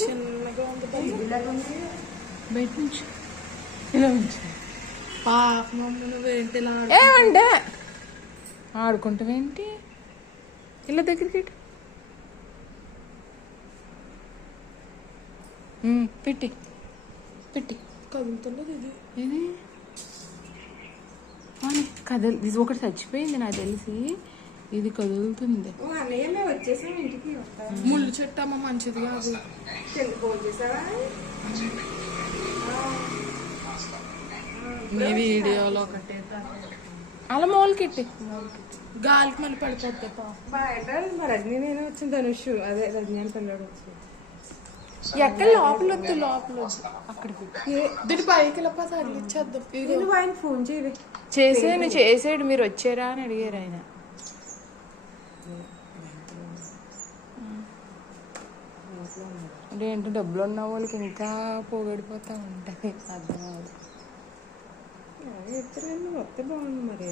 చిన్నగా ఉంది బయట నుంచి ఇలా ఉంచు. పాపం నువ్వేంటి ఇలా ఏమంటే ఆడుకుంటావేంటి? ఇలా దగ్గరికి పెట్టి పెట్టి కదులుతున్నది ఇది. ఇది కదలు. ఇది ఒకటి చచ్చిపోయింది నాకు తెలిసి, ఇది కదులుతుంది. వచ్చేసాం ఇంటికి. ముళ్ళు చెట్టు అమ్మ మంచిది కాదు. నీ వీడియోలో ఒకటే అలా మూలకెట్టి గాలికి మళ్ళీ పడిపోద్ది. రజనీ నేను వచ్చింది, ధనుష్ అదే రజనీ అని పిల్లడు వచ్చింది. ఎక్కడ లోపల వద్దు, లోపల వద్దు, అక్కడ దీని పైకి ఇలా తగిలిచ్చేద్దాం. నువ్వు ఆయన ఫోన్ చేయవే. చేసాడు. మీరు వచ్చారా అని అడిగారు ఆయన. ఏంటో డబ్బులు ఉన్న వాళ్ళకి ఇంకా పోగడిపోతూ ఉంటుంది. అర్థం అవ్వదు. వస్తే బాగుంది మరి.